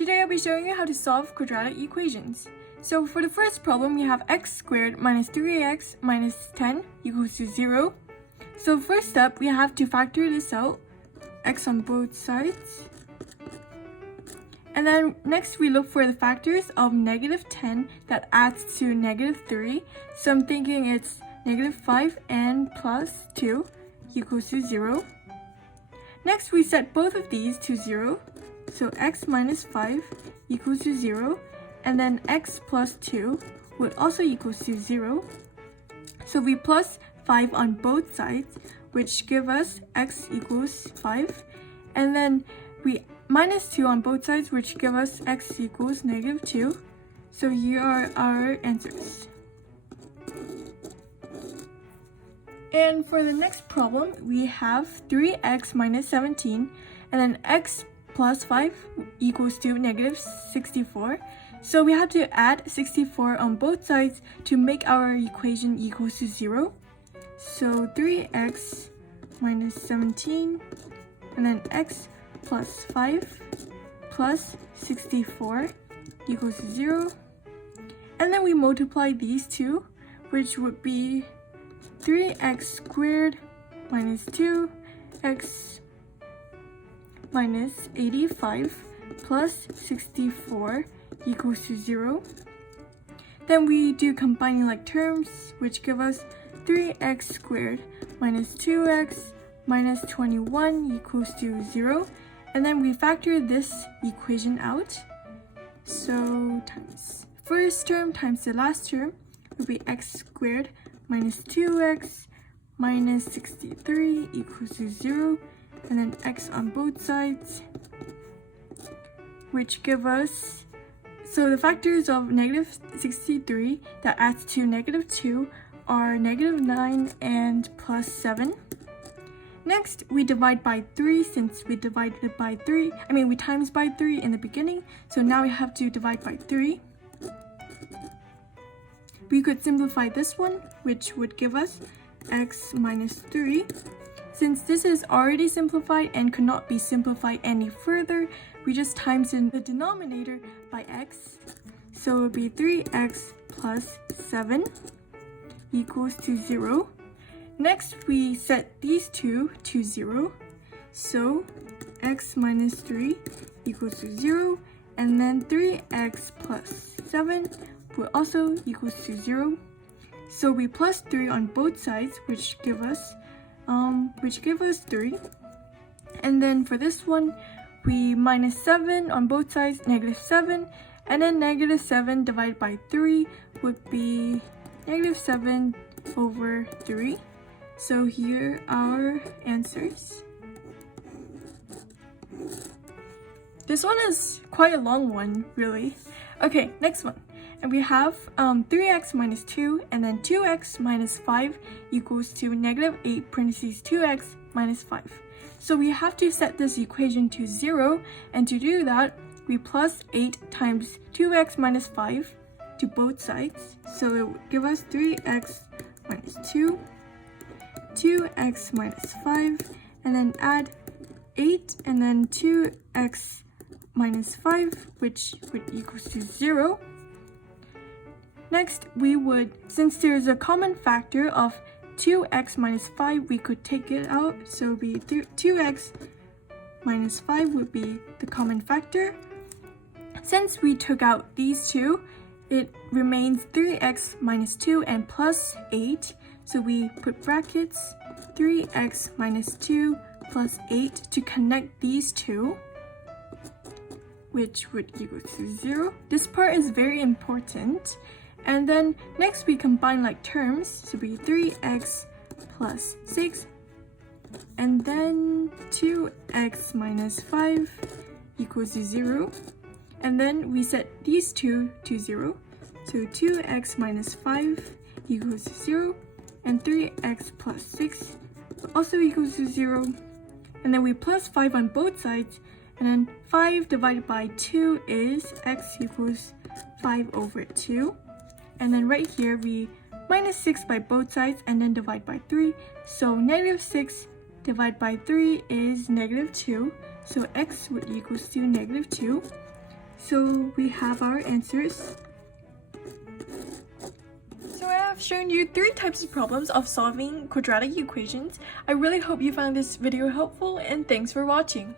Today I'll be showing you how to solve quadratic equations. So for the first problem, we have x squared minus 3x minus 10 equals to 0. So first up, we have to factor this out, x on both sides. And then next we look for the factors of negative 10 that adds to negative 3. So I'm thinking it's negative 5 and plus 2 equals to 0. Next we set both of these to 0. So x minus 5 equals to 0. And then x plus 2 would also equal to 0. So we plus 5 on both sides, which give us x equals 5. And then we minus 2 on both sides, which give us x equals negative 2. So here are our answers. And for the next problem, we have 3x minus 17, and then x plus 5 equals to negative 64. So we have to add 64 on both sides to make our equation equals to 0. So 3x minus 17, and then x plus 5 plus 64 equals to 0. And then we multiply these two, which would be 3x squared minus 2x minus 85 plus 64 equals to 0. Then we do combining like terms, which give us 3x squared minus 2x minus 21 equals to 0. And then we factor this equation out. So times first term times the last term would be x squared minus 2x minus 63 equals to 0. And then x on both sides, which give us, so the factors of negative 63 that adds to negative 2 are negative 9 and plus 7. Next, we divide by 3 since we divided by 3. We times by 3 in the beginning, so now we have to divide by 3. We could simplify this one, which would give us x minus 3. Since this is already simplified and could not be simplified any further, we just times in the denominator by x. So it would be 3x plus 7 equals to 0. Next, we set these two to 0. So x minus 3 equals to 0. And then 3x plus 7 will also equals to 0. So we plus 3 on both sides, which give us 3. And then for this one, we minus 7 on both sides, negative 7. And then negative 7 divided by 3 would be negative 7 over 3. So here are our answers. This one is quite a long one, really. Okay, next one. And we have 3x minus 2, and then 2x minus 5 equals to negative 8 parentheses 2x minus 5. So we have to set this equation to 0, and to do that, we plus 8 times 2x minus 5 to both sides. So it would give us 3x minus 2, 2x minus 5, and then add 8, and then 2x minus 5, which would equals to 0. Next, we would, since there's a common factor of 2x minus 5, we could take it out. So it would be 2x minus 5 would be the common factor. Since we took out these two, it remains 3x minus 2 and plus 8. So we put brackets 3x minus 2 plus 8 to connect these two, which would equal to 0. This part is very important. And then next we combine like terms, so it would be 3x plus 6, and then 2x minus 5 equals to 0. And then we set these two to 0. So 2x minus 5 equals to 0, and 3x plus 6 also equals to 0. And then we plus 5 on both sides, and then 5 divided by 2 is x equals 5 over 2. And then right here, we minus 6 by both sides and then divide by 3. So negative 6 divided by 3 is negative 2. So x would equals to negative 2. So we have our answers. So I have shown you 3 types of problems of solving quadratic equations. I really hope you found this video helpful, and thanks for watching.